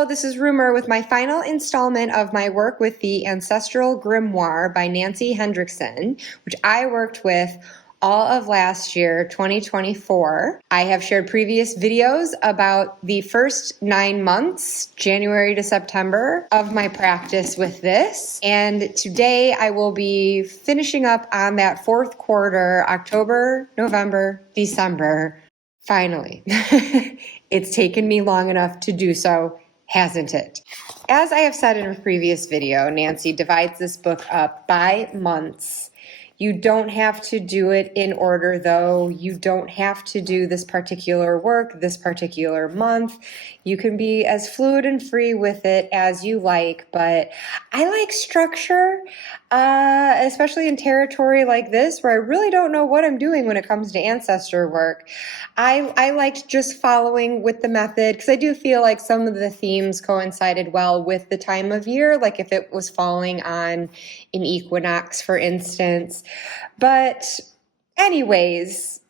Hello, this is Rumor with my final installment of my work with the Ancestral Grimoire by Nancy Hendrickson, which I worked with all of last year, 2024. I have shared previous videos about the first 9 months, January to September, of my practice with this. And today I will be finishing up on that fourth quarter, October, November, December. Finally, it's taken me long enough to do so, hasn't it? As I have said in a previous video, Nancy divides this book up by months. You don't have to do it in order, though. You don't have to do this particular work this particular month. You can be as fluid and free with it as you like, but I like structure, especially in territory like this where I really don't know what I'm doing when it comes to ancestor work. I liked just following with the method because I do feel like some of the themes coincided well with the time of year, like if it was falling on an equinox, for instance. But anyways,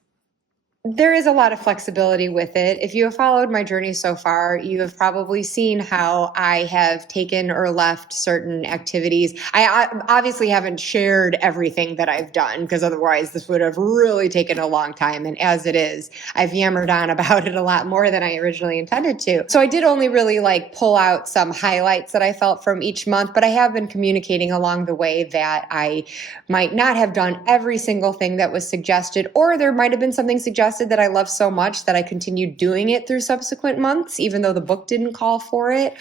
there is a lot of flexibility with it. If you have followed my journey so far, you have probably seen how I have taken or left certain activities. I obviously haven't shared everything that I've done because otherwise this would have really taken a long time. And as it is, I've yammered on about it a lot more than I originally intended to. So I did only really pull out some highlights that I felt from each month, but I have been communicating along the way that I might not have done every single thing that was suggested, or there might have been something suggested that I love so much that I continued doing it through subsequent months, even though the book didn't call for it.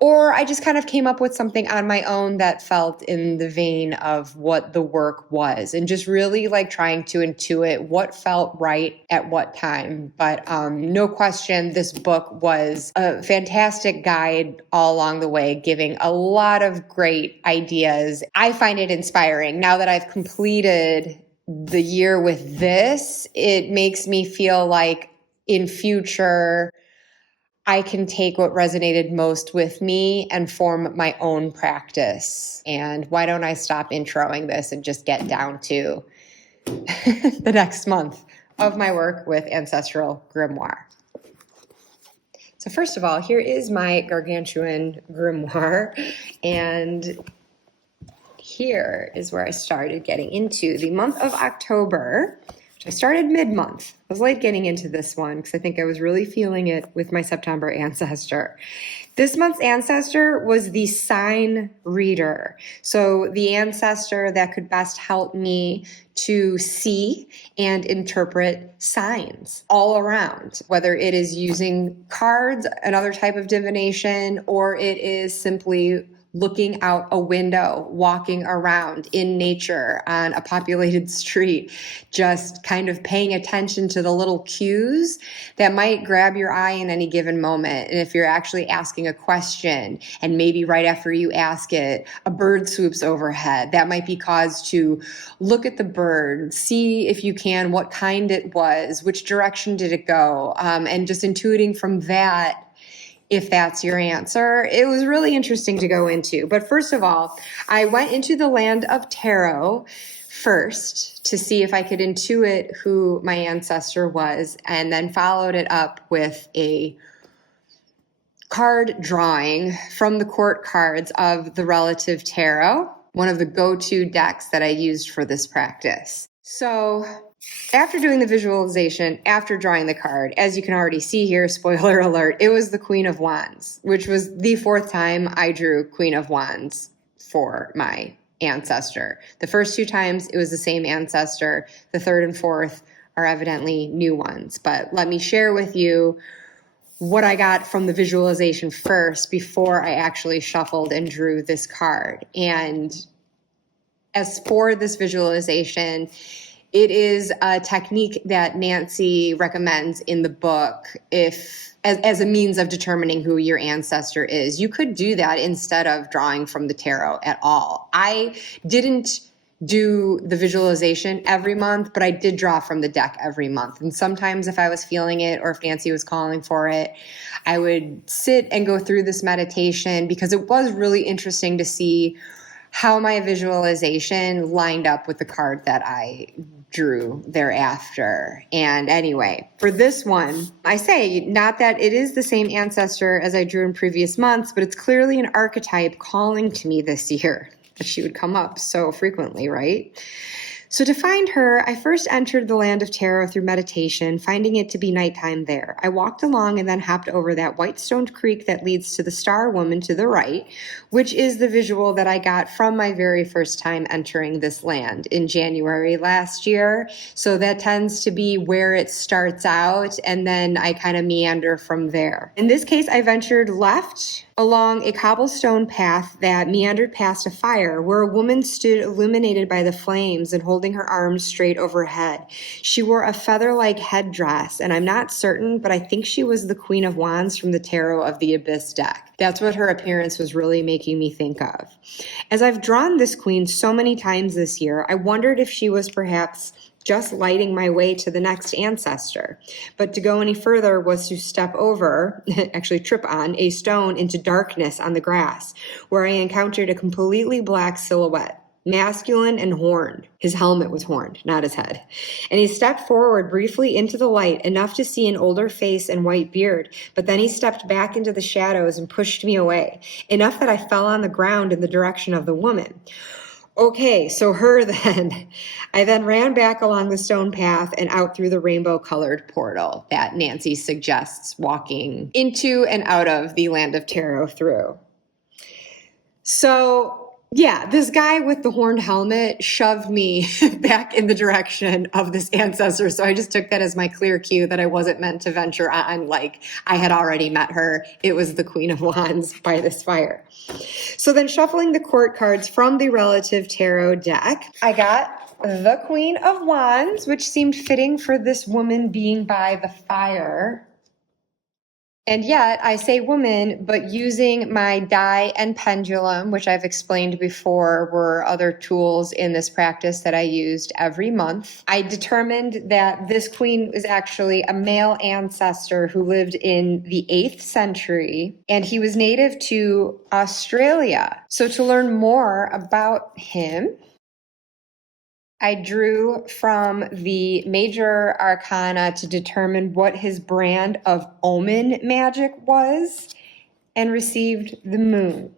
Or I just kind of came up with something on my own that felt in the vein of what the work was, and just really trying to intuit what felt right at what time. But no question, this book was a fantastic guide all along the way, giving a lot of great ideas. I find it inspiring now that I've completed the year with this. It makes me feel like in future, I can take what resonated most with me and form my own practice. And why don't I stop introing this and just get down to the next month of my work with Ancestral Grimoire. So first of all, here is my gargantuan grimoire, and here is where I started getting into the month of October, which I started mid-month. I was late getting into this one because I think I was really feeling it with my September ancestor. This month's ancestor was the sign reader. So the ancestor that could best help me to see and interpret signs all around, whether it is using cards, another type of divination, or it is simply looking out a window, walking around in nature on a populated street, just kind of paying attention to the little cues that might grab your eye in any given moment. And if you're actually asking a question and maybe right after you ask it, a bird swoops overhead, that might be cause to look at the bird, see if you can what kind it was, which direction did it go, and just intuiting from that if that's your answer. It was really interesting to go into. But first of all, I went into the land of tarot first to see if I could intuit who my ancestor was, and then followed it up with a card drawing from the court cards of the Relative Tarot, one of the go-to decks that I used for this practice. So after doing the visualization, after drawing the card, as you can already see here, spoiler alert, it was the Queen of Wands, which was the fourth time I drew Queen of Wands for my ancestor. The first two times it was the same ancestor. The third and fourth are evidently new ones. But let me share with you what I got from the visualization first before I actually shuffled and drew this card. And as for this visualization, it is a technique that Nancy recommends in the book as a means of determining who your ancestor is. You could do that instead of drawing from the tarot at all. I didn't do the visualization every month, but I did draw from the deck every month. And sometimes if I was feeling it or if Nancy was calling for it, I would sit and go through this meditation because it was really interesting to see how my visualization lined up with the card that I drew thereafter. And anyway, for this one, I say not that it is the same ancestor as I drew in previous months, but it's clearly an archetype calling to me this year that she would come up so frequently, right? So to find her, I first entered the land of tarot through meditation, finding it to be nighttime there. I walked along and then hopped over that white-stoned creek that leads to the Star Woman to the right, which is the visual that I got from my very first time entering this land in January last year. So that tends to be where it starts out, and then I kind of meander from there. In this case, I ventured left along a cobblestone path that meandered past a fire where a woman stood illuminated by the flames and holding her arms straight overhead. She wore a feather-like headdress, and I'm not certain, but I think she was the Queen of Wands from the Tarot of the Abyss deck. That's what her appearance was really making me think of. As I've drawn this queen so many times this year, I wondered if she was perhaps just lighting my way to the next ancestor. But to go any further was to step over, actually trip on, a stone into darkness on the grass, where I encountered a completely black silhouette, masculine and horned. His helmet was horned, not his head. And he stepped forward briefly into the light, enough to see an older face and white beard, but then he stepped back into the shadows and pushed me away, enough that I fell on the ground in the direction of the woman. Okay, so her then. I then ran back along the stone path and out through the rainbow-colored portal that Nancy suggests walking into and out of the Land of Tarot through. So yeah, this guy with the horned helmet shoved me back in the direction of this ancestor. So I just took that as my clear cue that I wasn't meant to venture on. Like, I had already met her. It was the Queen of Wands by this fire. So then shuffling the court cards from the relative tarot deck, I got the Queen of Wands, which seemed fitting for this woman being by the fire. And yet, I say woman, but using my die and pendulum, which I've explained before were other tools in this practice that I used every month, I determined that this queen is actually a male ancestor who lived in the 8th century, and he was native to Australia. So to learn more about him, I drew from the major arcana to determine what his brand of omen magic was and received the moon,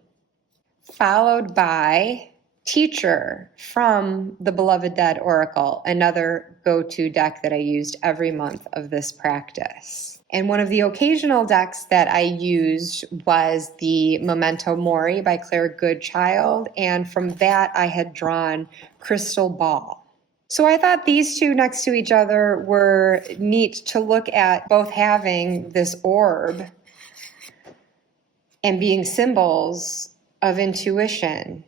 followed by teacher from the Beloved Dead Oracle, another go-to deck that I used every month of this practice. And one of the occasional decks that I used was the Memento Mori by Claire Goodchild, and from that I had drawn Crystal Ball. So I thought these two next to each other were neat to look at, both having this orb and being symbols of intuition.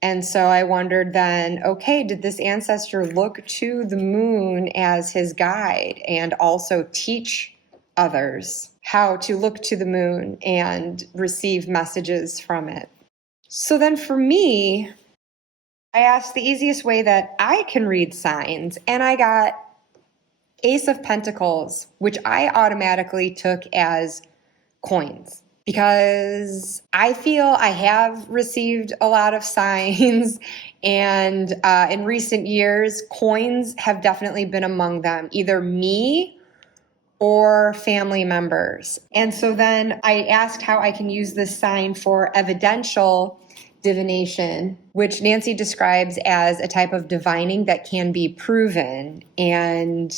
And so I wondered then, okay, did this ancestor look to the moon as his guide and also teach others how to look to the moon and receive messages from it? So then for me, I asked the easiest way that I can read signs, and I got Ace of Pentacles, which I automatically took as coins, because I feel I have received a lot of signs, and in recent years, coins have definitely been among them, either me or family members. And so then I asked how I can use this sign for evidential divination, which Nancy describes as a type of divining that can be proven. And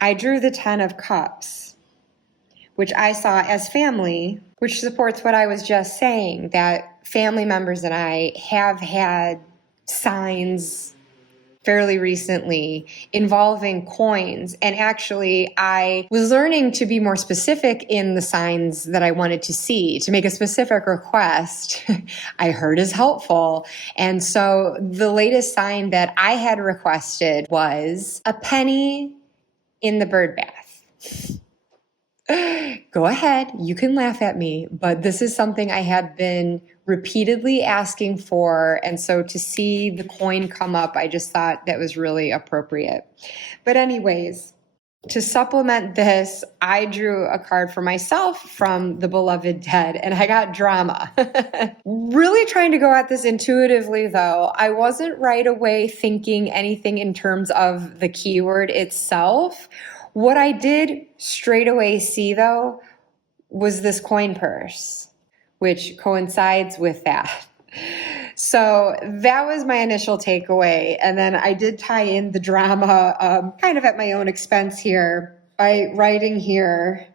I drew the 10 of Cups, which I saw as family, which supports what I was just saying, that family members and I have had signs fairly recently involving coins. And actually, I was learning to be more specific in the signs that I wanted to see, to make a specific request I heard is helpful. And so the latest sign that I had requested was a penny in the bird bath. Go ahead, you can laugh at me, but this is something I have been repeatedly asking for, and so to see the coin come up, I just thought that was really appropriate. But anyways, To supplement this, I drew a card for myself from the beloved dead, and I got drama. Really trying to go at this intuitively, though. I wasn't right away thinking anything in terms of the keyword itself. What I did straight away see, though, was this coin purse, which coincides with that. So that was my initial takeaway. And then I did tie in the drama kind of at my own expense here by writing here,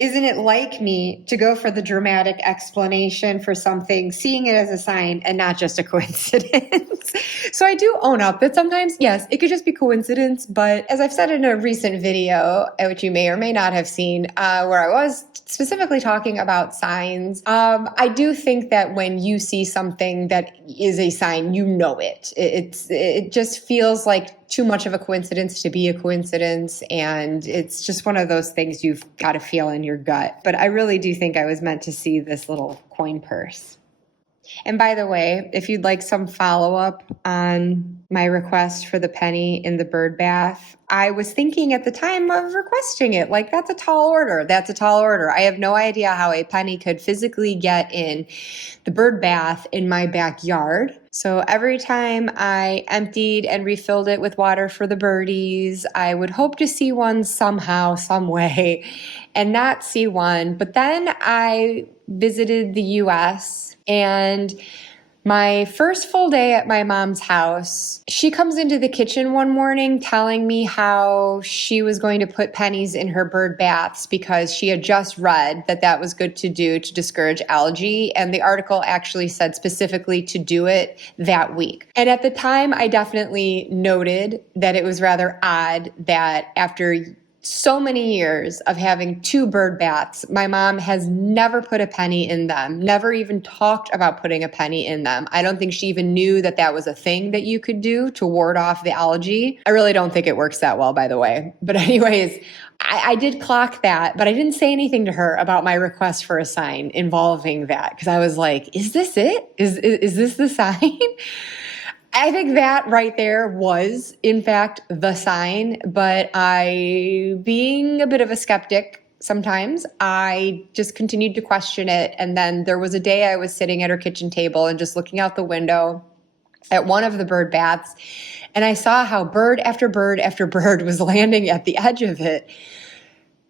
isn't it like me to go for the dramatic explanation for something, seeing it as a sign and not just a coincidence? So I do own up that sometimes, yes, it could just be coincidence. But as I've said in a recent video, which you may or may not have seen, where I was specifically talking about signs, I do think that when you see something that is a sign, you know it. It just feels like too much of a coincidence to be a coincidence. And it's just one of those things you've got to feel in your gut. But I really do think I was meant to see this little coin purse. And by the way, if you'd like some follow-up on my request for the penny in the bird bath, I was thinking at the time of requesting it, like, that's a tall order. That's a tall order. I have no idea how a penny could physically get in the bird bath in my backyard. So every time I emptied and refilled it with water for the birdies, I would hope to see one somehow, some way, and not see one. But then I visited the US, and my first full day at my mom's house, she comes into the kitchen one morning telling me how she was going to put pennies in her bird baths because she had just read that that was good to do to discourage algae. And the article actually said specifically to do it that week. And at the time, I definitely noted that it was rather odd that after so many years of having 2 bird baths, my mom has never put a penny in them, never even talked about putting a penny in them. I don't think she even knew that that was a thing that you could do to ward off the algae. I really don't think it works that well, by the way. But anyways, I did clock that, but I didn't say anything to her about my request for a sign involving that, because I was like, is this it? Is this the sign? I think that right there was, in fact, the sign, but being a bit of a skeptic sometimes, I just continued to question it. And then there was a day I was sitting at her kitchen table and just looking out the window at one of the bird baths, and I saw how bird after bird after bird was landing at the edge of it.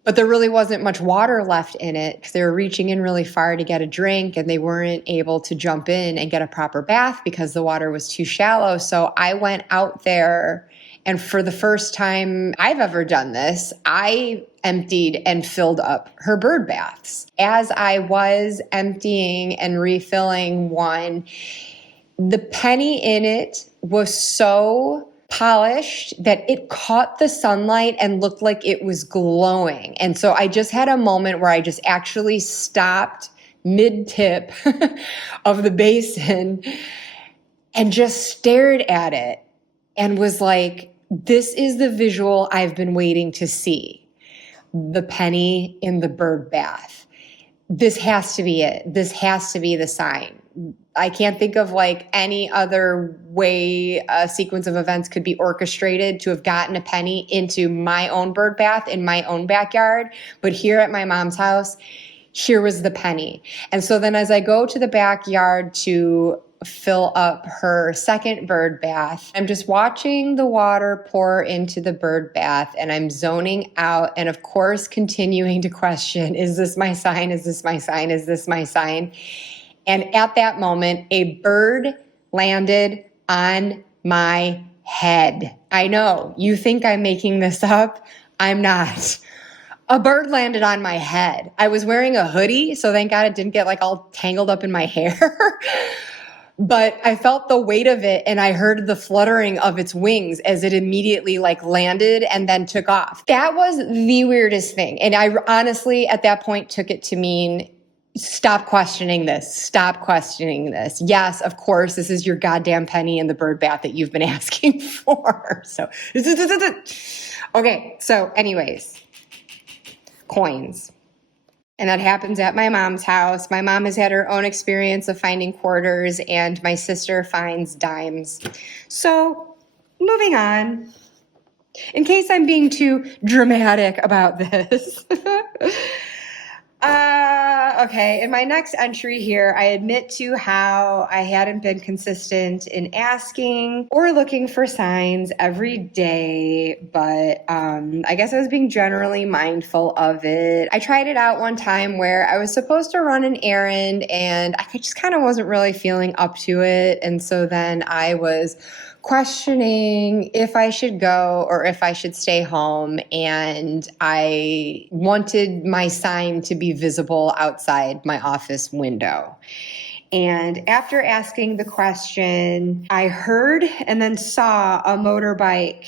But there really wasn't much water left in it because they were reaching in really far to get a drink, and they weren't able to jump in and get a proper bath because the water was too shallow. So I went out there, and for the first time I've ever done this, I emptied and filled up her bird baths. As I was emptying and refilling one, the penny in it was so polished that it caught the sunlight and looked like it was glowing. And so I just had a moment where I just actually stopped mid-tip of the basin and just stared at it and was like, this is the visual I've been waiting to see. The penny in the bird bath. This has to be it. This has to be the sign. I can't think of like any other way a sequence of events could be orchestrated to have gotten a penny into my own bird bath in my own backyard. But here at my mom's house, here was the penny. And so then as I go to the backyard to fill up her second bird bath, I'm just watching the water pour into the bird bath, and I'm zoning out and of course continuing to question, is this my sign? Is this my sign? Is this my sign? And at that moment, a bird landed on my head. I know, you think I'm making this up. I'm not. A bird landed on my head. I was wearing a hoodie, so thank God it didn't get like all tangled up in my hair. But I felt the weight of it, and I heard the fluttering of its wings as it immediately like landed and then took off. That was the weirdest thing. And I honestly, at that point, took it to mean, stop questioning this. Stop questioning this. Yes, of course, this is your goddamn penny in the bird bath that you've been asking for. So, okay. So anyways, coins. And that happens at my mom's house. My mom has had her own experience of finding quarters, and my sister finds dimes. So moving on. in case I'm being too dramatic about this. Okay, in my next entry here, I admit to how I hadn't been consistent in asking or looking for signs every day, but I guess I was being generally mindful of it. I tried it out one time where I was supposed to run an errand and I just kind of wasn't really feeling up to it. And so then I was questioning if I should go or if I should stay home. And I wanted my sign to be visible outside my office window. And after asking the question, I heard and then saw a motorbike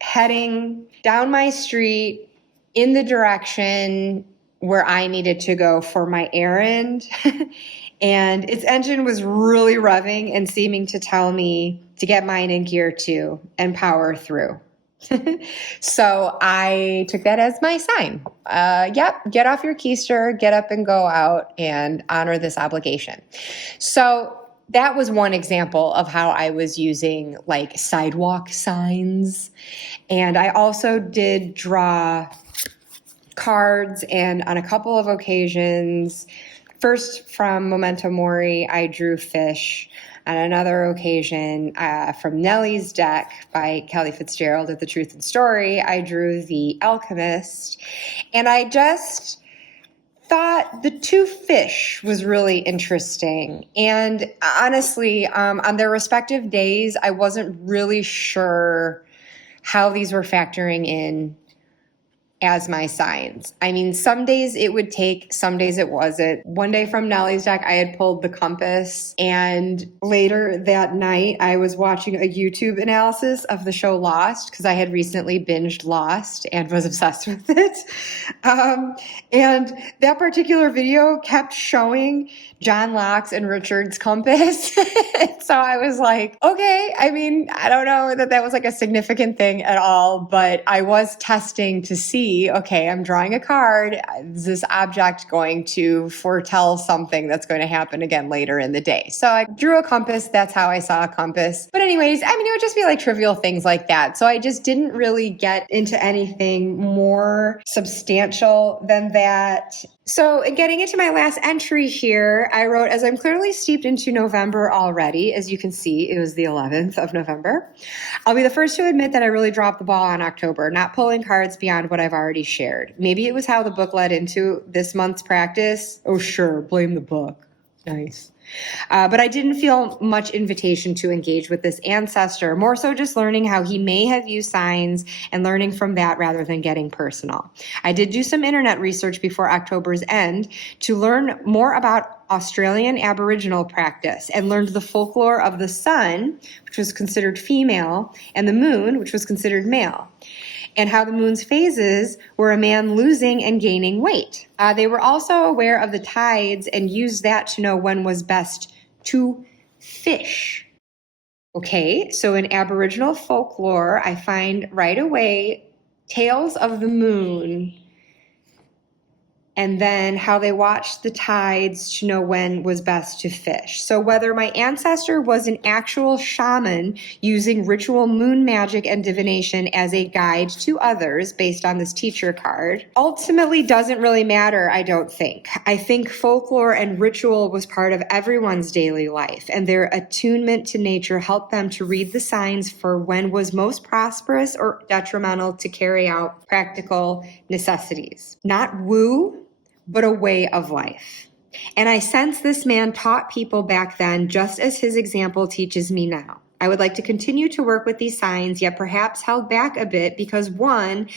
heading down my street in the direction where I needed to go for my errand. And its engine was really revving and seeming to tell me to get mine in gear too and power through. So I took that as my sign. Yep, get off your keister, get up and go out and honor this obligation. So that was one example of how I was using like sidewalk signs. And I also did draw cards, and on a couple of occasions, first from Memento Mori, I drew fish. On another occasion, from Nellie's deck by Kelly Fitzgerald of The Truth and Story, I drew the Alchemist. And I just thought the two fish was really interesting. And honestly, on their respective days, I wasn't really sure how these were factoring in as my signs. I mean, some days it would take, some days it wasn't. One day from Nellie's deck, I had pulled the compass, and later that night, I was watching a YouTube analysis of the show Lost, because I had recently binged Lost and was obsessed with it. And that particular video kept showing John Locke's and Richard's compass. So I was like, okay, I mean, I don't know that was like a significant thing at all, but I was testing to see, okay, I'm drawing a card. Is this object going to foretell something that's going to happen again later in the day? So I drew a compass. That's how I saw a compass. But anyways, I mean, it would just be like trivial things like that. So I just didn't really get into anything more substantial than that. So getting into my last entry here, I wrote, as I'm clearly steeped into November already, as you can see, it was the 11th of November. I'll be the first to admit that I really dropped the ball on October, not pulling cards beyond what I've already shared. Maybe it was how the book led into this month's practice. Oh, sure, blame the book. Nice. But I didn't feel much invitation to engage with this ancestor, more so just learning how he may have used signs and learning from that rather than getting personal. I did do some internet research before October's end to learn more about Australian Aboriginal practice and learned the folklore of the sun, which was considered female, and the moon, which was considered male, and how the moon's phases were a man losing and gaining weight. They were also aware of the tides and used that to know when was best to fish. Okay, so in Aboriginal folklore, I find right away tales of the moon and then how they watched the tides to know when was best to fish. So whether my ancestor was an actual shaman using ritual moon magic and divination as a guide to others based on this teacher card ultimately doesn't really matter, I don't think. I think folklore and ritual was part of everyone's daily life, and their attunement to nature helped them to read the signs for when was most prosperous or detrimental to carry out practical necessities. Not woo, but a way of life. And I sense this man taught people back then just as his example teaches me now. I would like to continue to work with these signs, yet perhaps held back a bit because one,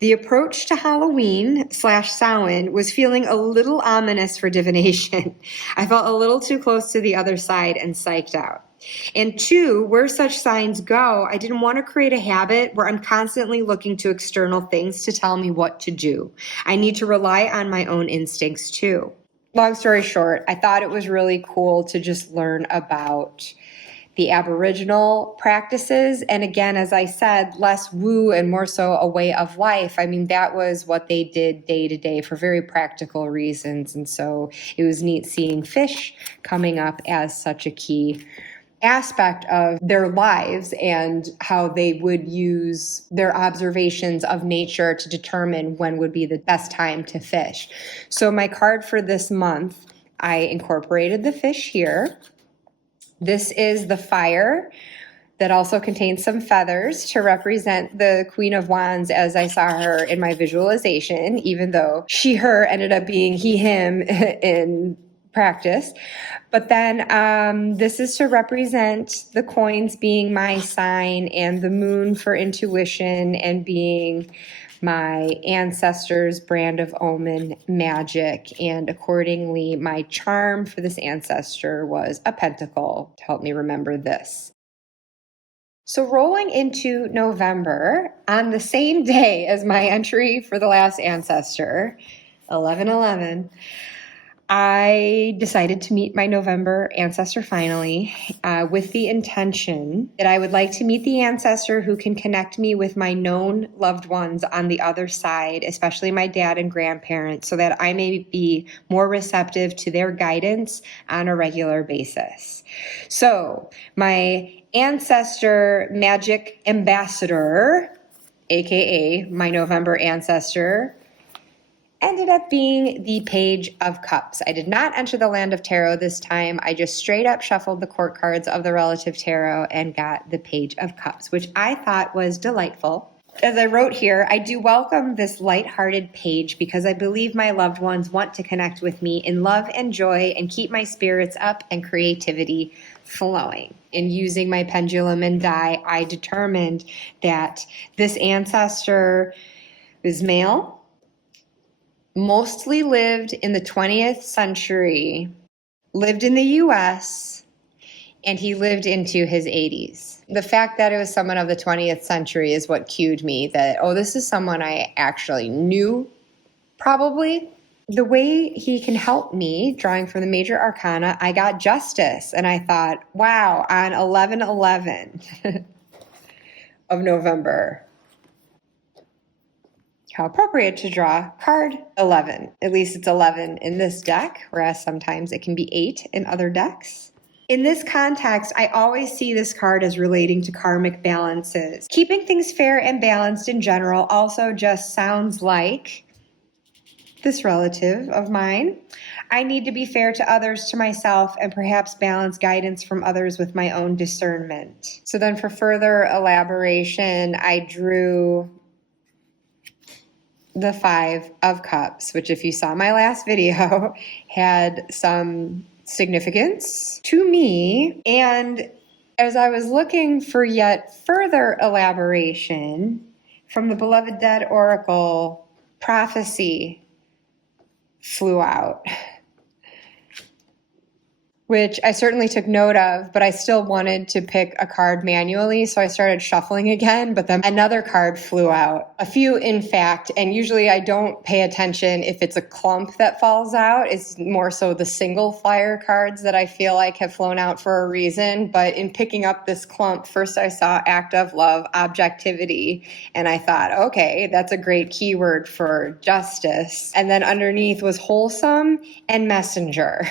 the approach to Halloween/Samhain was feeling a little ominous for divination. I felt a little too close to the other side and psyched out. And two, where such signs go, I didn't want to create a habit where I'm constantly looking to external things to tell me what to do. I need to rely on my own instincts too. Long story short, I thought it was really cool to just learn about the Aboriginal practices. And again, as I said, less woo and more so a way of life. I mean, that was what they did day to day for very practical reasons. And so it was neat seeing fish coming up as such a key aspect of their lives and how they would use their observations of nature to determine when would be the best time to fish. So my card for this month, I incorporated the fish here. This is the fire that also contains some feathers to represent the Queen of Wands as I saw her in my visualization, even though she, her ended up being he, him in practice. But then this is to represent the coins being my sign and the moon for intuition and being my ancestors' brand of omen magic. And accordingly, my charm for this ancestor was a pentacle to help me remember this. So rolling into November, on the same day as my entry for the last ancestor, 11/11, I decided to meet my November ancestor finally, with the intention that I would like to meet the ancestor who can connect me with my known loved ones on the other side, especially my dad and grandparents, so that I may be more receptive to their guidance on a regular basis. So my Ancestor Magic Ambassador, aka my November ancestor, ended up being the Page of Cups. I did not enter the Land of Tarot this time. I just straight up shuffled the court cards of the Relative Tarot and got the Page of Cups, which I thought was delightful. As I wrote here, I do welcome this lighthearted page because I believe my loved ones want to connect with me in love and joy and keep my spirits up and creativity flowing. In using my pendulum and die, I determined that this ancestor is male, mostly lived in the 20th century, lived in the US, and he lived into his 80s. The fact that it was someone of the 20th century is what cued me that, oh, this is someone I actually knew, probably. The way he can help me, drawing from the major arcana, I got Justice. And I thought, wow, on 11/11 of November, how appropriate to draw card 11. At least it's 11 in this deck, whereas sometimes it can be 8 in other decks. In this context, I always see this card as relating to karmic balances. Keeping things fair and balanced in general also just sounds like this relative of mine. I need to be fair to others, to myself, and perhaps balance guidance from others with my own discernment. So then for further elaboration, I drew the Five of Cups, which if you saw my last video, had some significance to me. And as I was looking for yet further elaboration from the Beloved Dead Oracle, prophecy flew out, which I certainly took note of, but I still wanted to pick a card manually, so I started shuffling again, but then another card flew out. A few, in fact, and usually I don't pay attention if it's a clump that falls out. It's more so the single flyer cards that I feel like have flown out for a reason, but in picking up this clump, first I saw act of love, objectivity, and I thought, okay, that's a great keyword for justice. And then underneath was wholesome and messenger.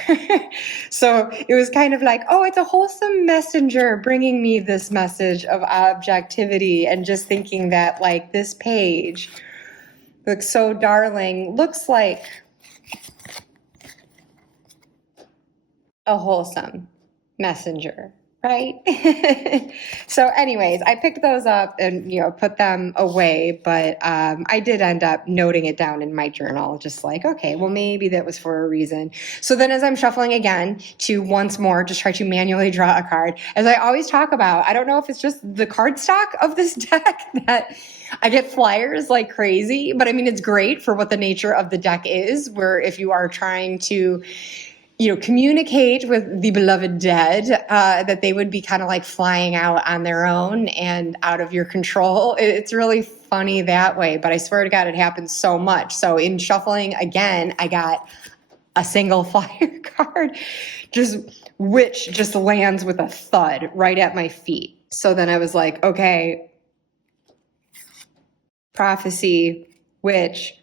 So it was kind of like, oh, it's a wholesome messenger bringing me this message of objectivity, and just thinking that like this page looks so darling, looks like a wholesome messenger, right? So anyways, I picked those up and, put them away, but I did end up noting it down in my journal, just like, okay, well, maybe that was for a reason. So then as I'm shuffling again to once more just try to manually draw a card, as I always talk about, I don't know if it's just the card stock of this deck that I get flyers like crazy, but I mean, it's great for what the nature of the deck is, where if you are trying to communicate with the beloved dead, that they would be kind of like flying out on their own and out of your control. It's really funny that way, but I swear to God, it happens so much. So in shuffling again, I got a single flyer card, which just lands with a thud right at my feet. So then I was like, okay, prophecy which,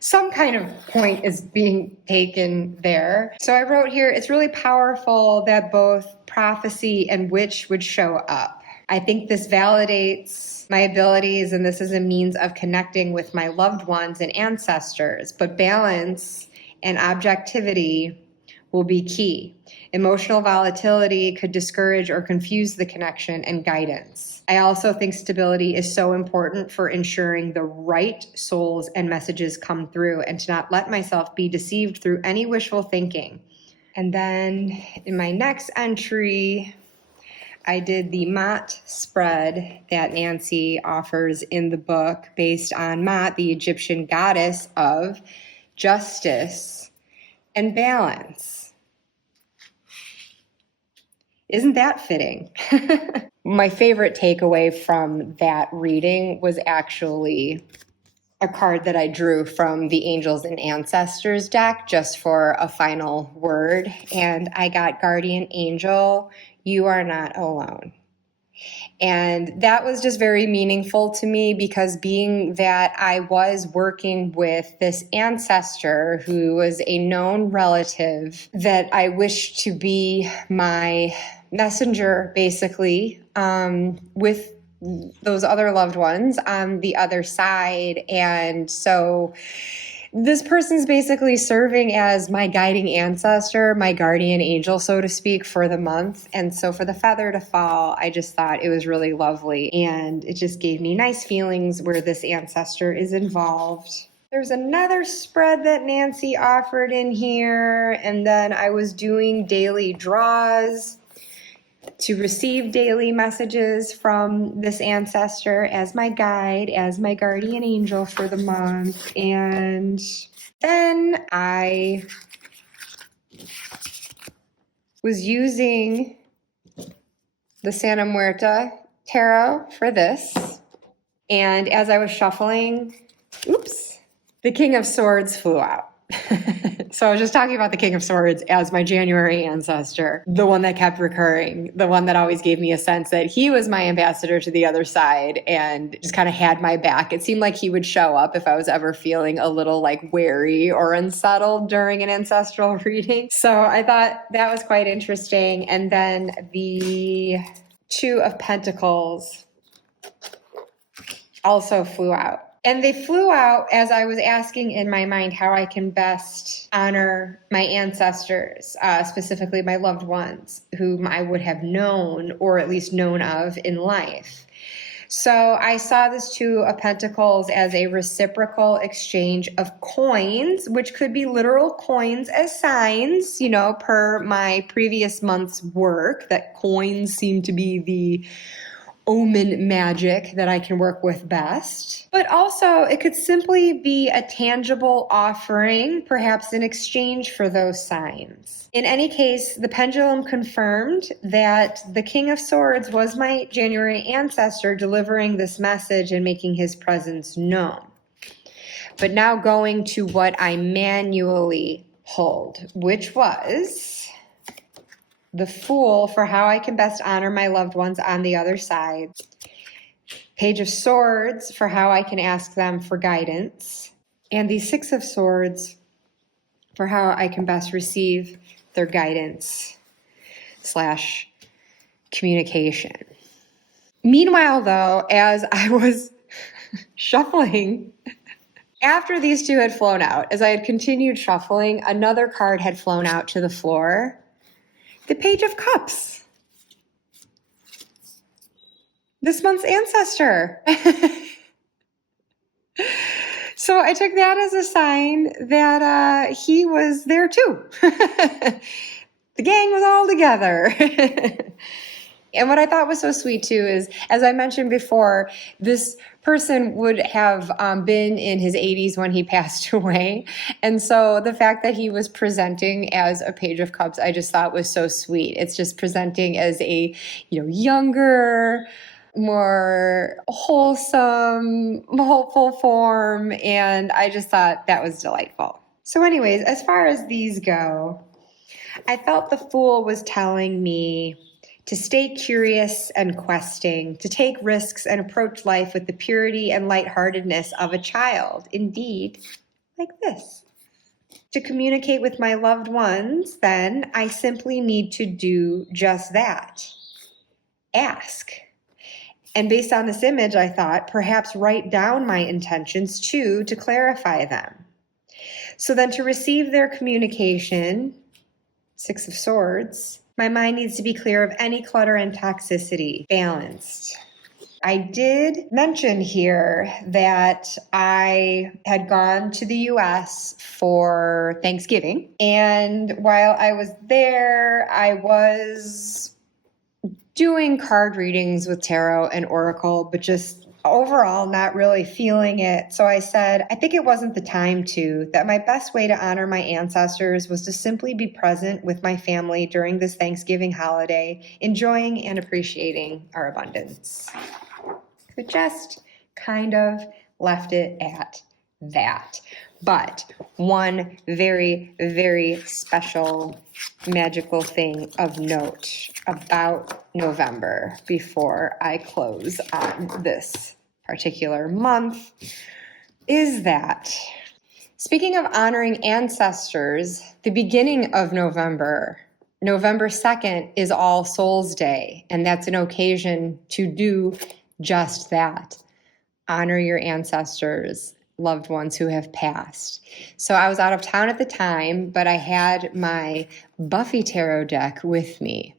some kind of point is being taken there. So I wrote here, it's really powerful that both prophecy and witch would show up. I think this validates my abilities, and this is a means of connecting with my loved ones and ancestors, but balance and objectivity will be key. Emotional volatility could discourage or confuse the connection and guidance. I also think stability is so important for ensuring the right souls and messages come through, and to not let myself be deceived through any wishful thinking. And then in my next entry, I did the Ma'at spread that Nancy offers in the book based on Ma'at, the Egyptian goddess of justice and balance. Isn't that fitting? My favorite takeaway from that reading was actually a card that I drew from the Angels and Ancestors deck just for a final word. And I got Guardian Angel, you are not alone. And that was just very meaningful to me because being that I was working with this ancestor who was a known relative that I wished to be my messenger, basically, with those other loved ones on the other side. And so this person's basically serving as my guiding ancestor, my guardian angel, so to speak, for the month. And so for the feather to fall, I just thought it was really lovely. And it just gave me nice feelings where this ancestor is involved. There's another spread that Nancy offered in here. And then I was doing daily draws to receive daily messages from this ancestor as my guide, as my guardian angel for the month. And then I was using the Santa Muerta tarot for this. And as I was shuffling, the King of Swords flew out. So I was just talking about the King of Swords as my January ancestor, the one that kept recurring, the one that always gave me a sense that he was my ambassador to the other side and just kind of had my back. It seemed like he would show up if I was ever feeling a little like wary or unsettled during an ancestral reading. So I thought that was quite interesting. And then the Two of Pentacles also flew out. And they flew out as I was asking in my mind how I can best honor my ancestors, specifically my loved ones, whom I would have known or at least known of in life. So I saw this Two of Pentacles as a reciprocal exchange of coins, which could be literal coins as signs, you know, per my previous month's work, that coins seem to be the omen magic that I can work with best. But also it could simply be a tangible offering, perhaps in exchange for those signs. In any case, the pendulum confirmed that the King of Swords was my January ancestor delivering this message and making his presence known. But now going to what I manually pulled, which was the Fool for how I can best honor my loved ones on the other side. Page of Swords for how I can ask them for guidance. And the Six of Swords for how I can best receive their guidance / communication. Meanwhile, though, as I was shuffling, after these two had flown out, as I had continued shuffling, another card had flown out to the floor. The Page of Cups. This month's ancestor. So I took that as a sign that he was there too. The gang was all together. And what I thought was so sweet too is, as I mentioned before, this person would have been in his 80s when he passed away. And so the fact that he was presenting as a Page of Cups, I just thought was so sweet. It's just presenting as a, younger, more wholesome, hopeful form. And I just thought that was delightful. So anyways, as far as these go, I felt the Fool was telling me to stay curious and questing, to take risks and approach life with the purity and lightheartedness of a child. Indeed, like this. To communicate with my loved ones, then, I simply need to do just that. Ask. And based on this image, I thought, perhaps write down my intentions too to clarify them. So then to receive their communication, Six of Swords, my mind needs to be clear of any clutter and toxicity, balanced. I did mention here that I had gone to the US for Thanksgiving. And while I was there, I was doing card readings with tarot and oracle, but just overall not really feeling it. So I said, I think it wasn't the time to, that my best way to honor my ancestors was to simply be present with my family during this Thanksgiving holiday, enjoying and appreciating our abundance. But just kind of left it at that. But one very, very special magical thing of note about November before I close on this particular month is that, speaking of honoring ancestors, the beginning of November, November 2nd, is All Souls Day, and that's an occasion to do just that. Honor your ancestors, loved ones who have passed. So I was out of town at the time, but I had my Buffy tarot deck with me.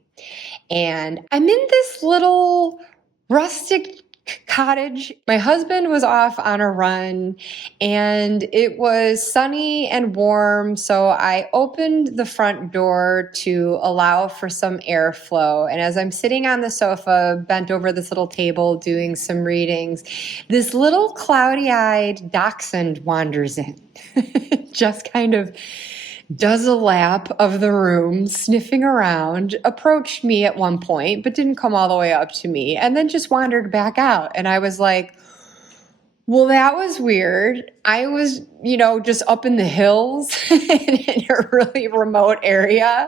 And I'm in this little rustic cottage. My husband was off on a run and it was sunny and warm. So I opened the front door to allow for some airflow. And as I'm sitting on the sofa, bent over this little table doing some readings, this little cloudy-eyed dachshund wanders in, just kind of does a lap of the room, sniffing around, approached me at one point, but didn't come all the way up to me, and then just wandered back out. And I was like, well, that was weird. I was, just up in the hills in a really remote area.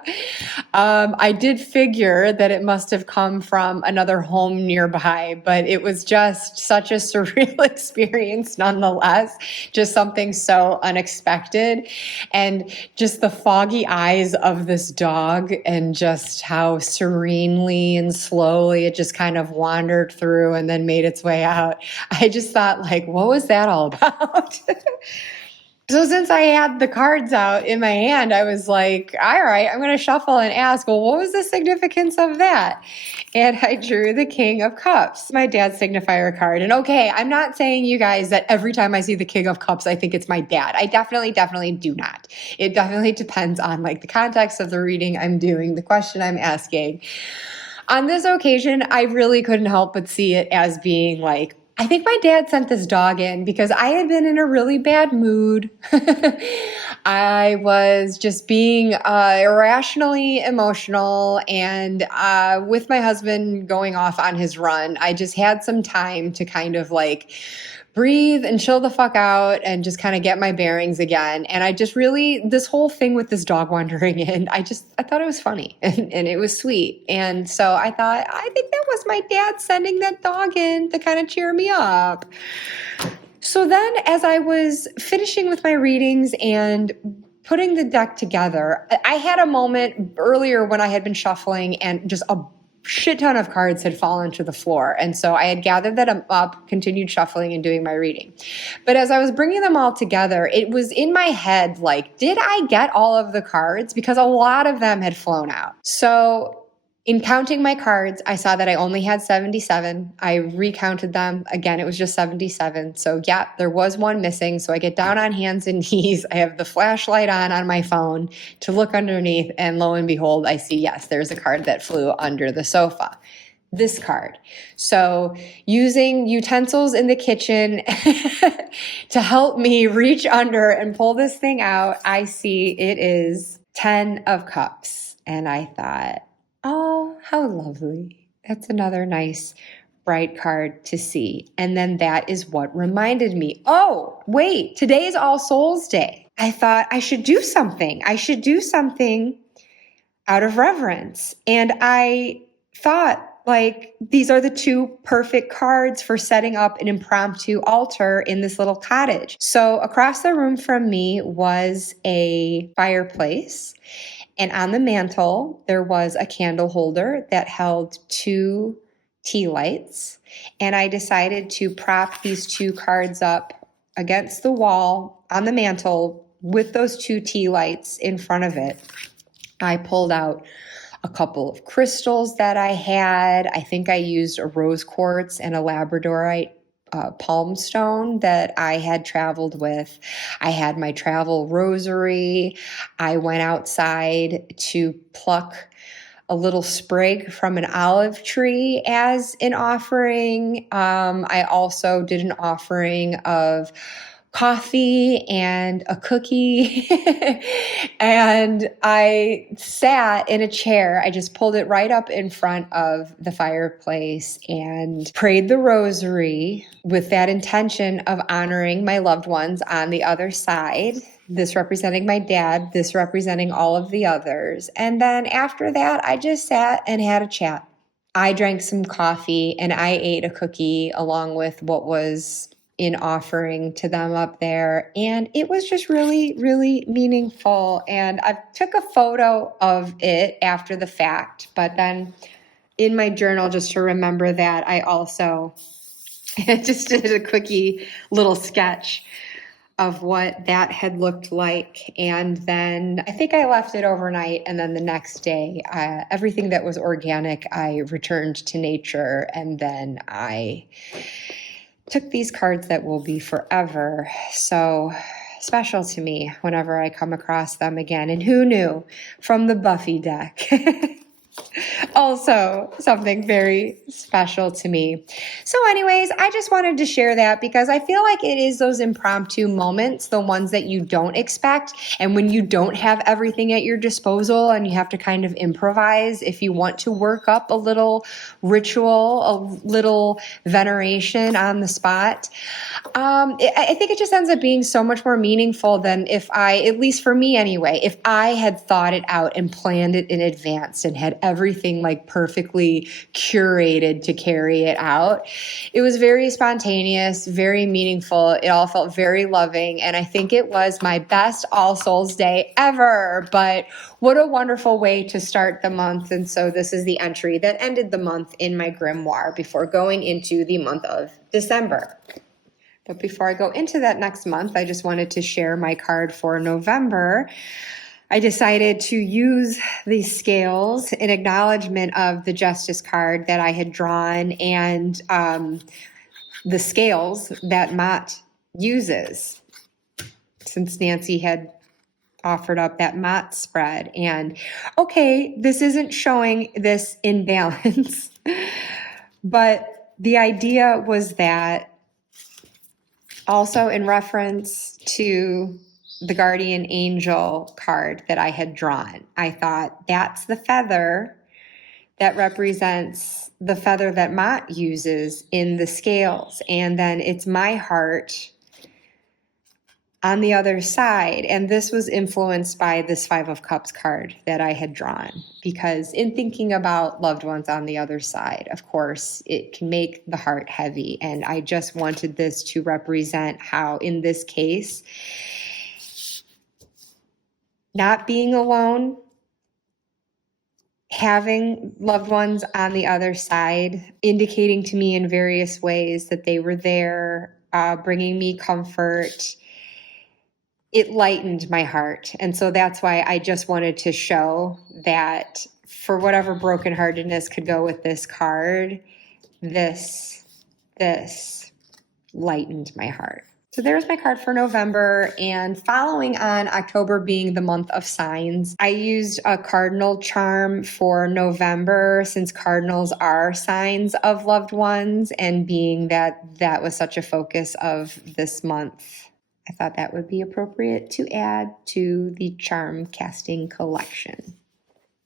I did figure that it must have come from another home nearby, but it was just such a surreal experience nonetheless, just something so unexpected. And just the foggy eyes of this dog and just how serenely and slowly it just kind of wandered through and then made its way out. I just thought, what was that all about? So since I had the cards out in my hand, I was like, all right, I'm going to shuffle and ask, well, what was the significance of that? And I drew the King of Cups, my dad's signifier card. And okay, I'm not saying, you guys, that every time I see the King of Cups, I think it's my dad. I definitely do not. It definitely depends on the context of the reading I'm doing, the question I'm asking. On this occasion, I really couldn't help but see it as being I think my dad sent this dog in because I had been in a really bad mood. I was just being irrationally emotional, and with my husband going off on his run, I just had some time to kind of breathe and chill the fuck out and just kind of get my bearings again. And I just really, this whole thing with this dog wandering in, I thought it was funny and it was sweet. And so I thought, I think that was my dad sending that dog in to kind of cheer me up. So then as I was finishing with my readings and putting the deck together, I had a moment earlier when I had been shuffling and just a shit ton of cards had fallen to the floor. And so I had gathered them up, continued shuffling and doing my reading. But as I was bringing them all together, it was in my head, did I get all of the cards? Because a lot of them had flown out. So in counting my cards, I saw that I only had 77. I recounted them. Again, it was just 77. So yeah, there was one missing. So I get down on hands and knees. I have the flashlight on my phone to look underneath. And lo and behold, I see, yes, there's a card that flew under the sofa. This card. So using utensils in the kitchen to help me reach under and pull this thing out, I see it is 10 of Cups. And I thought, oh, how lovely. That's another nice, bright card to see. And then that is what reminded me, oh, wait, today's All Souls Day. I thought I should do something. I should do something out of reverence. And I thought, like, these are the two perfect cards for setting up an impromptu altar in this little cottage. So across the room from me was a fireplace. And on the mantle, there was a candle holder that held 2 tea lights. And I decided to prop these 2 cards up against the wall on the mantle with those 2 tea lights in front of it. I pulled out a couple of crystals that I had. I think I used a rose quartz and a labradorite palm stone that I had traveled with. I had my travel rosary. I went outside to pluck a little sprig from an olive tree as an offering. I also did an offering of coffee and a cookie. And I sat in a chair. I just pulled it right up in front of the fireplace and prayed the rosary with that intention of honoring my loved ones on the other side. This representing my dad, this representing all of the others. And then after that, I just sat and had a chat. I drank some coffee and I ate a cookie along with what was in offering to them up there. And it was just really, really meaningful. And I took a photo of it after the fact, but then in my journal, just to remember that, I also just did a quickie little sketch of what that had looked like. And then I think I left it overnight. And then the next day, everything that was organic, I returned to nature. And then I took these cards that will be forever so special to me whenever I come across them again. And who knew, from the Buffy deck. Also something very special to me. So anyways, I just wanted to share that because I feel like it is those impromptu moments, the ones that you don't expect. And when you don't have everything at your disposal and you have to kind of improvise, if you want to work up a little ritual, a little veneration on the spot, I think it just ends up being so much more meaningful than if at least for me anyway, if I had thought it out and planned it in advance and had everything like perfectly curated to carry it out. It was very spontaneous, very meaningful. It all felt very loving. And I think it was my best All Souls Day ever. But what a wonderful way to start the month. And so this is the entry that ended the month in my grimoire before going into the month of December. But before I go into that next month, I just wanted to share my card for November. I decided to use these scales in acknowledgement of the Justice card that I had drawn and the scales that Mott uses, since Nancy had offered up that Mott spread. And okay, this isn't showing this imbalance, but the idea was that also in reference to the guardian angel card that I had drawn, I thought that's the feather that represents the feather that Mott uses in the scales. And then it's my heart on the other side. And this was influenced by this 5 of Cups card that I had drawn, because in thinking about loved ones on the other side, of course, it can make the heart heavy. And I just wanted this to represent how, in this case, not being alone, having loved ones on the other side, indicating to me in various ways that they were there, bringing me comfort, it lightened my heart. And so that's why I just wanted to show that for whatever brokenheartedness could go with this card, this lightened my heart. So there's my card for November. And following on October being the month of signs, I used a cardinal charm for November, since cardinals are signs of loved ones, and being that that was such a focus of this month, I thought that would be appropriate to add to the charm casting collection.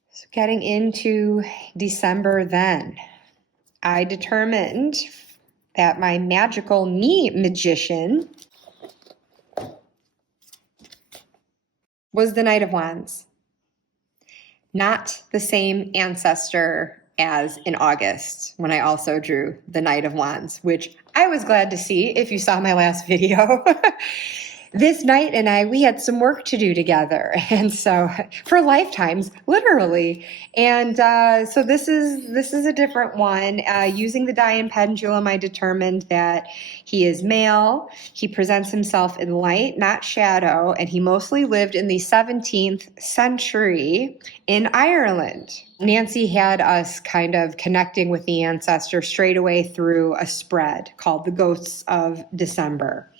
So getting into December then, I determined that my magical me magician was the Knight of Wands. Not the same ancestor as in August, when I also drew the Knight of Wands, which I was glad to see if you saw my last video. This knight and I, we had some work to do together. And so for lifetimes, literally. And so this is a different one. Using the die and pendulum, I determined that he is male. He presents himself in light, not shadow. And he mostly lived in the 17th century in Ireland. Nancy had us kind of connecting with the ancestor straight away through a spread called The Ghosts of December,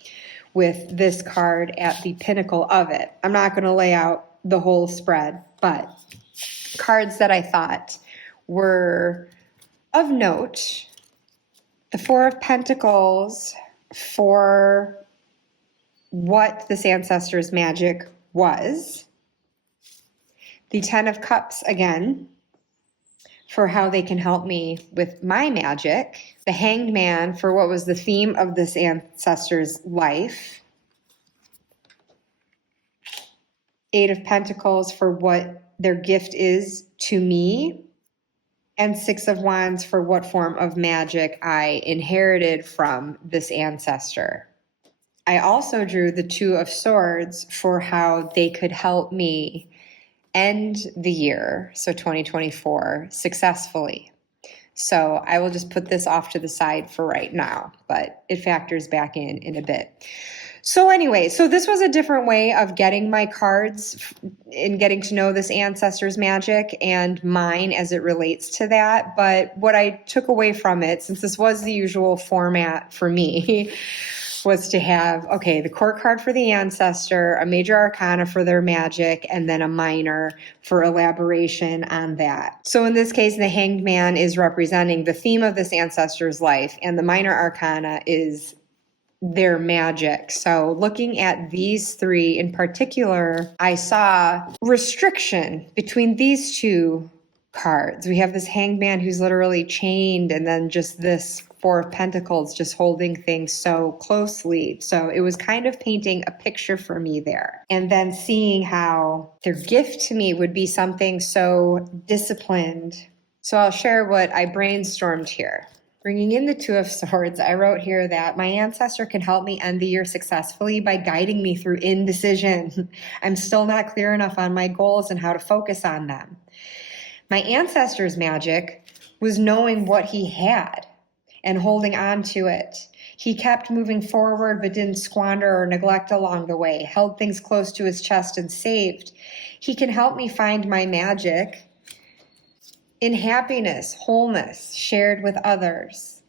with this card at the pinnacle of it. I'm not going to lay out the whole spread, but cards that I thought were of note. The Four of Pentacles for what this ancestor's magic was. The Ten of Cups again, for how they can help me with my magic. The Hanged Man for what was the theme of this ancestor's life. Eight of Pentacles for what their gift is to me. And Six of Wands for what form of magic I inherited from this ancestor. I also drew the Two of Swords for how they could help me end the year, so 2024, successfully. So I will just put this off to the side for right now, but it factors back in a bit. So anyway, so this was a different way of getting my cards and getting to know this ancestor's magic and mine as it relates to that. But what I took away from it, since this was the usual format for me, was to have, okay, the court card for the ancestor, a major arcana for their magic, and then a minor for elaboration on that. So in this case, the Hanged Man is representing the theme of this ancestor's life, and the minor arcana is their magic. So looking at these three in particular, I saw restriction between these two cards. We have this Hanged Man who's literally chained, and then just this Four of Pentacles just holding things so closely. So it was kind of painting a picture for me there. And then seeing how their gift to me would be something so disciplined. So I'll share what I brainstormed here. Bringing in the Two of Swords, I wrote here that my ancestor can help me end the year successfully by guiding me through indecision. I'm still not clear enough on my goals and how to focus on them. My ancestor's magic was knowing what he had and holding on to it. He kept moving forward but didn't squander or neglect along the way, held things close to his chest and saved. He can help me find my magic in happiness, wholeness, shared with others.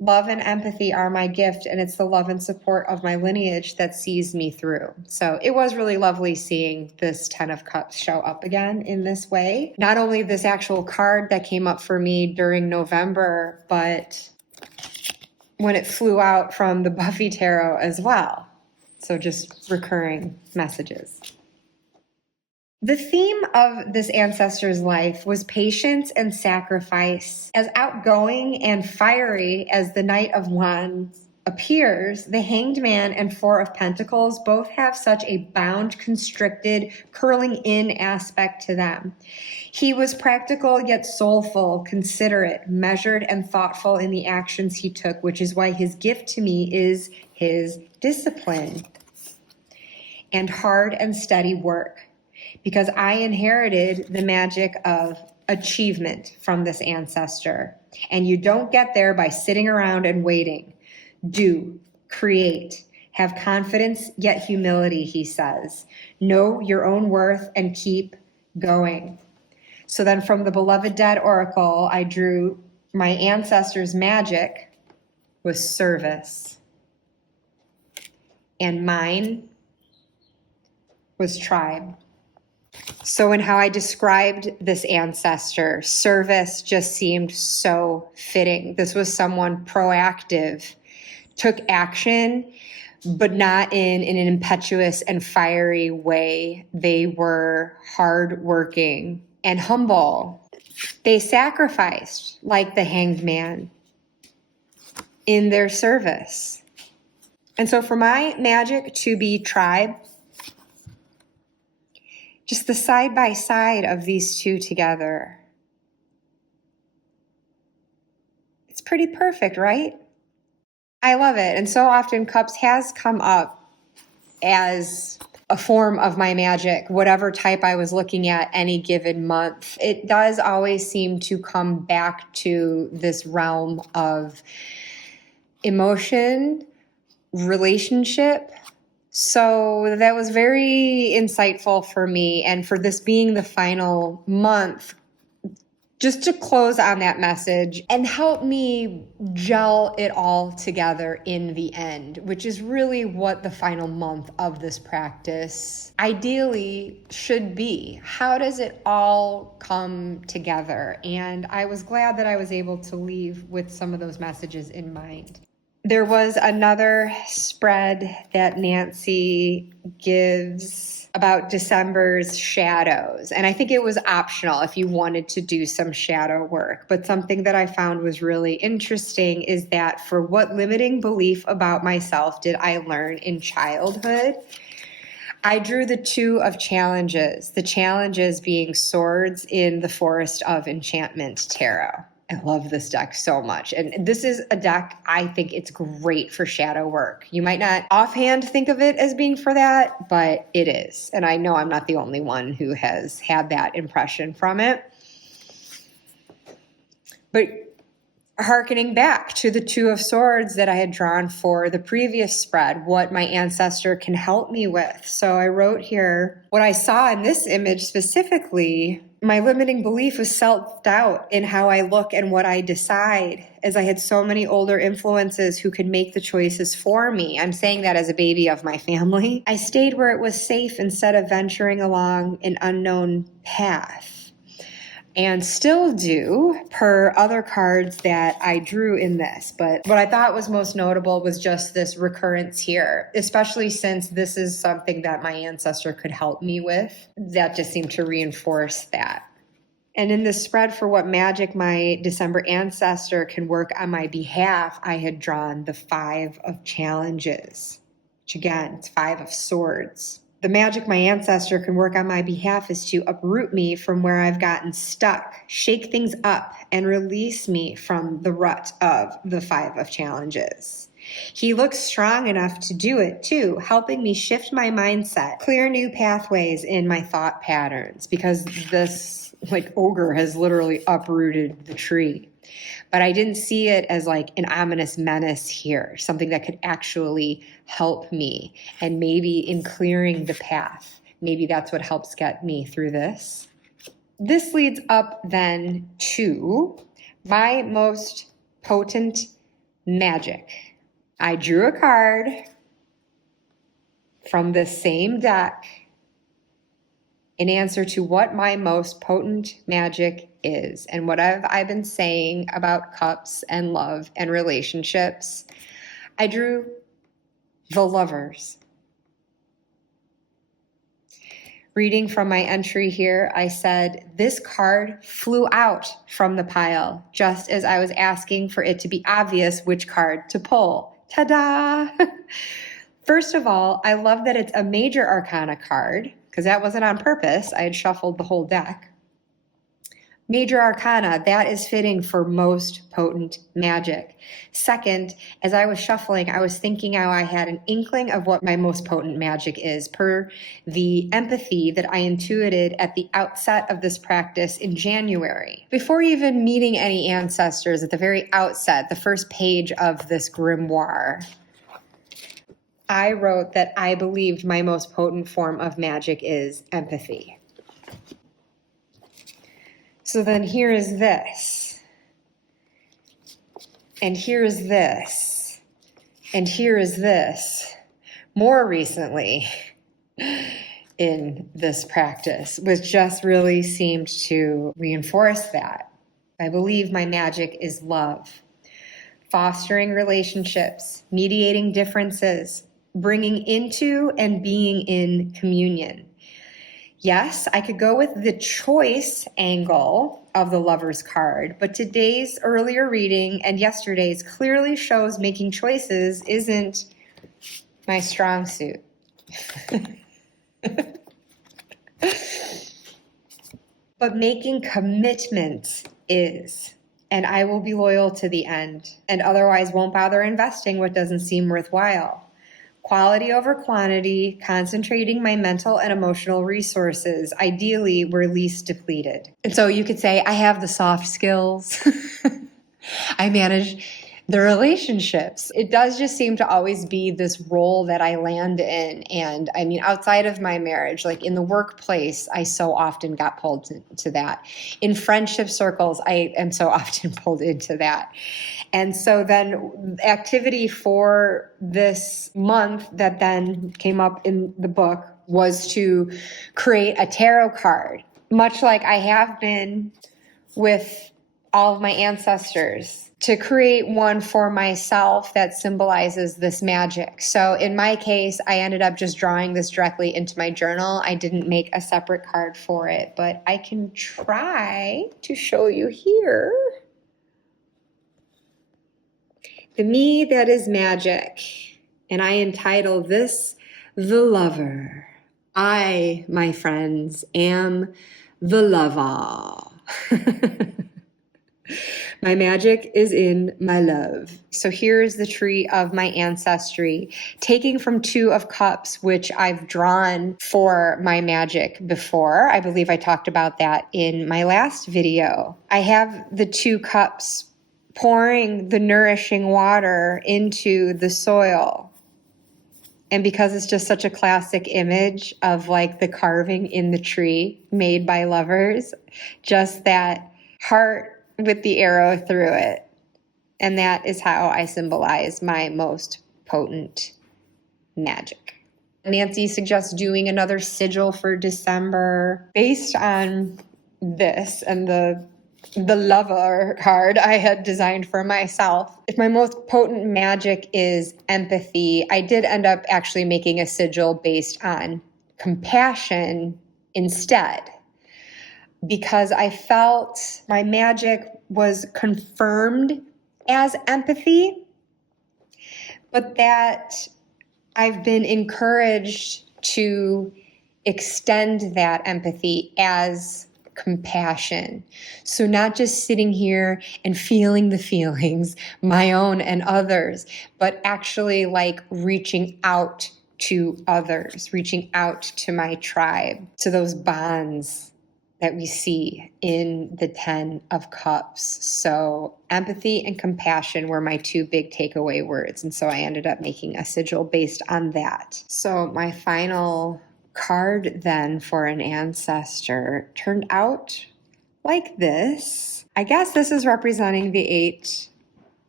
Love and empathy are my gift, and it's the love and support of my lineage that sees me through. So it was really lovely seeing this Ten of Cups show up again in this way. Not only this actual card that came up for me during November, but when it flew out from the Buffy Tarot as well. So just recurring messages. The theme of this ancestor's life was patience and sacrifice. As outgoing and fiery as the Knight of Wands appears, the Hanged Man and Four of Pentacles both have such a bound, constricted, curling in aspect to them. He was practical yet soulful, considerate, measured, and thoughtful in the actions he took, which is why his gift to me is his discipline and hard and steady work. Because I inherited the magic of achievement from this ancestor. And you don't get there by sitting around and waiting. Do, create, have confidence yet humility, he says. Know your own worth and keep going. So then from the Beloved Dead Oracle, I drew my ancestor's magic was service. And mine was tribe. So in how I described this ancestor, service just seemed so fitting. This was someone proactive, took action, but not in an impetuous and fiery way. They were hardworking and humble. They sacrificed like the Hanged Man in their service. And so for my magic to be tribe, just the side by side of these two together, pretty perfect, right? I love it. And so often cups has come up as a form of my magic, whatever type I was looking at any given month. It does always seem to come back to this realm of emotion, relationship. So that was very insightful for me. And for this being the final month, just to close on that message and help me gel it all together in the end, which is really what the final month of this practice ideally should be. How does it all come together? And I was glad that I was able to leave with some of those messages in mind. There was another spread that Nancy gives about December's shadows. And I think it was optional if you wanted to do some shadow work. But something that I found was really interesting is that for what limiting belief about myself did I learn in childhood? I drew the two of challenges, the challenges being swords in the Forest of Enchantment Tarot. I love this deck so much. And this is a deck, I think it's great for shadow work. You might not offhand think of it as being for that, but it is. And I know I'm not the only one who has had that impression from it. But hearkening back to the Two of Swords that I had drawn for the previous spread, what my ancestor can help me with. So I wrote here, what I saw in this image specifically, my limiting belief was self-doubt in how I look and what I decide, as I had so many older influences who could make the choices for me. I'm saying that as a baby of my family. I stayed where it was safe instead of venturing along an unknown path. And still do, per other cards that I drew in this. But what I thought was most notable was just this recurrence here, especially since this is something that my ancestor could help me with. That just seemed to reinforce that. And in the spread for what magic my December ancestor can work on my behalf, I had drawn the Five of Challenges, which again, it's Five of Swords. The magic my ancestor can work on my behalf is to uproot me from where I've gotten stuck, shake things up, and release me from the rut of the Five of Challenges. He looks strong enough to do it too, helping me shift my mindset, clear new pathways in my thought patterns, because this ogre has literally uprooted the tree. But I didn't see it as like an ominous menace here, something that could actually help me. And maybe in clearing the path, maybe that's what helps get me through this. This leads up then to my most potent magic. I drew a card from the same deck in answer to what my most potent magic is. And what I've been saying about cups and love and relationships, I drew the Lovers. Reading from my entry here, I said, this card flew out from the pile, just as I was asking for it to be obvious which card to pull. Ta-da! First of all, I love that it's a Major Arcana card, because that wasn't on purpose. I had shuffled the whole deck. Major Arcana, that is fitting for most potent magic. Second, as I was shuffling, I was thinking how I had an inkling of what my most potent magic is, per the empathy that I intuited at the outset of this practice in January. Before even meeting any ancestors, at the very outset, the first page of this grimoire, I wrote that I believed my most potent form of magic is empathy. So then here is this, and here is this, and here is this. More recently in this practice, which just really seemed to reinforce that. I believe my magic is love, fostering relationships, mediating differences, bringing into and being in communion. Yes, I could go with the choice angle of the Lover's card, but today's earlier reading and yesterday's clearly shows making choices isn't my strong suit. But making commitments is. and I will be loyal to the end, and otherwise won't bother investing what doesn't seem worthwhile. Quality over quantity, concentrating my mental and emotional resources, ideally where least depleted. And so you could say, I have the soft skills. I manage the relationships. It does just seem to always be this role that I land in. And I mean, outside of my marriage, like in the workplace, I so often got pulled to that. In friendship circles, I am so often pulled into that. And so then activity for this month that then came up in the book was to create a tarot card, much like I have been with all of my ancestors, to create one for myself that symbolizes this magic. So in my case, I ended up just drawing this directly into my journal. I didn't make a separate card for it, but I can try to show you here. The me that is magic. And I entitle this The Lover. I, my friends, am the love-all. My magic is in my love. So here's the tree of my ancestry, taking from 2 of Cups, which I've drawn for my magic before. I believe I talked about that in my last video. I have the 2 cups pouring the nourishing water into the soil. And because it's just such a classic image of like the carving in the tree made by lovers, just that heart with the arrow through it. And that is how I symbolize my most potent magic. Nancy suggests doing another sigil for December based on this and the lover card I had designed for myself. If my most potent magic is empathy, I did end up actually making a sigil based on compassion instead, because I felt my magic was confirmed as empathy, but that I've been encouraged to extend that empathy as compassion. So not just sitting here and feeling the feelings, my own and others, but actually like reaching out to others, reaching out to my tribe, to those bonds that we see in the 10 of Cups. So empathy and compassion were my 2 big takeaway words. And so I ended up making a sigil based on that. So my final card then for an ancestor turned out like this. I guess this is representing the 8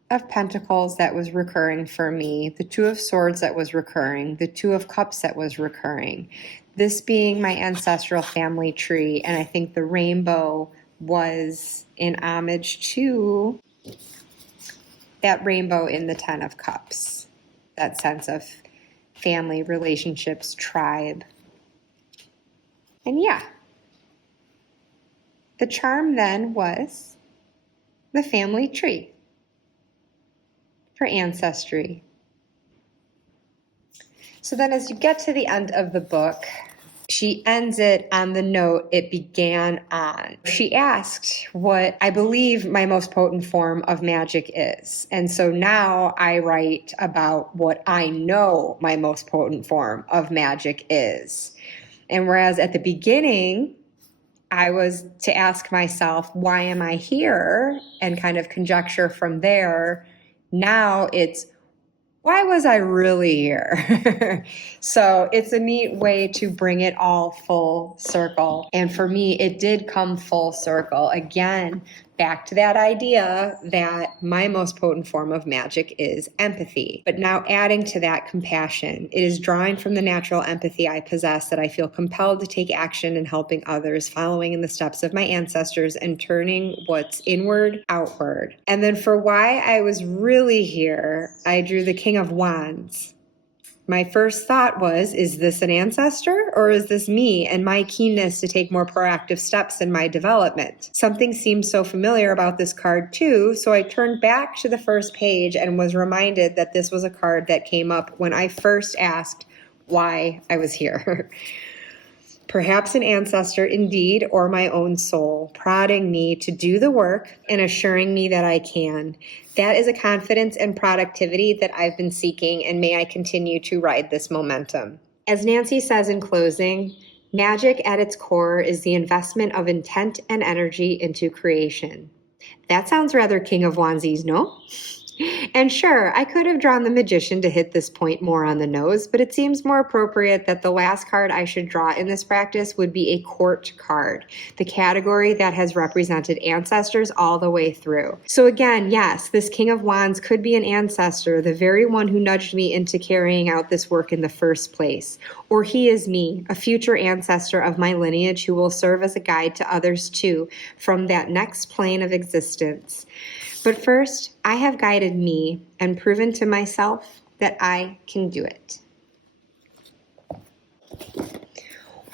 of Pentacles that was recurring for me, the 2 of Swords that was recurring, the 2 of Cups that was recurring. This being my ancestral family tree, and I think the rainbow was in homage to that rainbow in the 10 of Cups, that sense of family, relationships, tribe. And yeah, the charm then was the family tree for ancestry. So then as you get to the end of the book, she ends it on the note it began on. She asked what I believe my most potent form of magic is. And so now I write about what I know my most potent form of magic is. And whereas at the beginning, I was to ask myself, why am I here? And kind of conjecture from there. Now it's, why was I really here? So it's a neat way to bring it all full circle. And for me, it did come full circle. Again, back to that idea that my most potent form of magic is empathy. But now adding to that compassion, it is drawing from the natural empathy I possess that I feel compelled to take action in helping others, following in the steps of my ancestors and turning what's inward outward. And then for why I was really here, I drew the King of Wands. My first thought was, is this an ancestor or is this me and my keenness to take more proactive steps in my development? Something seemed so familiar about this card too, so I turned back to the first page and was reminded that this was a card that came up when I first asked why I was here. perhaps an ancestor indeed, or my own soul, prodding me to do the work and assuring me that I can. That is a confidence and productivity that I've been seeking, and may I continue to ride this momentum. As Nancy says in closing, magic at its core is the investment of intent and energy into creation. That sounds rather King of Wands-y, no? And sure, I could have drawn the magician to hit this point more on the nose, but it seems more appropriate that the last card I should draw in this practice would be a court card, the category that has represented ancestors all the way through. So again, yes, this King of Wands could be an ancestor, the very one who nudged me into carrying out this work in the first place. Or he is me, a future ancestor of my lineage who will serve as a guide to others too, from that next plane of existence. But first, I have guided me and proven to myself that I can do it.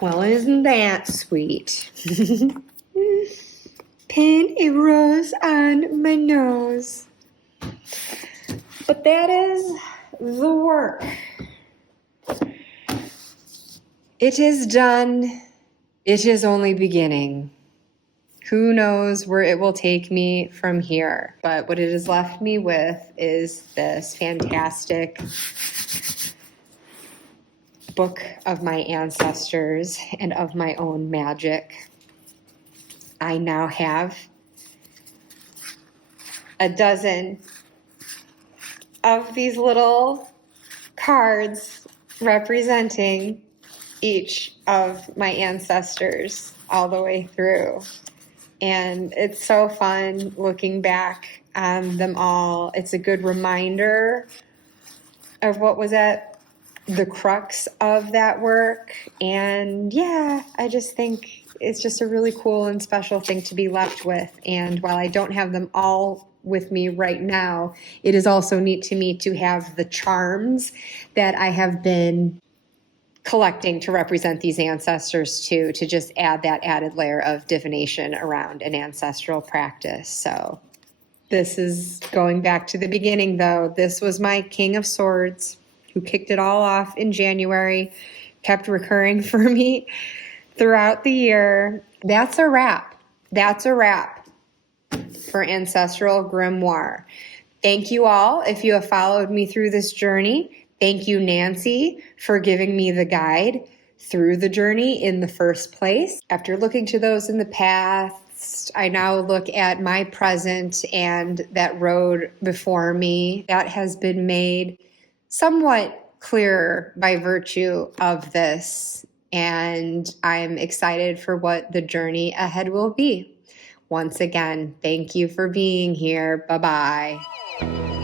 Well, isn't that sweet? Pin a rose on my nose. But that is the work. It is done. It is only beginning. Who knows where it will take me from here? But what it has left me with is this fantastic book of my ancestors and of my own magic. I now have a dozen of these little cards representing each of my ancestors all the way through. And it's so fun looking back on them all. It's a good reminder of what was at the crux of that work. And yeah, I just think it's just a really cool and special thing to be left with. And while I don't have them all with me right now, it is also neat to me to have the charms that I have been collecting to represent these ancestors too, to just add that added layer of divination around an ancestral practice. So this is going back to the beginning though. This was my King of Swords who kicked it all off in January, kept recurring for me throughout the year. That's a wrap. That's a wrap for Ancestral Grimoire. Thank you all if you have followed me through this journey. Thank you, Nancy, for giving me the guide through the journey in the first place. After looking to those in the past, I now look at my present and that road before me that has been made somewhat clearer by virtue of this. And I'm excited for what the journey ahead will be. Once again, thank you for being here. Bye-bye.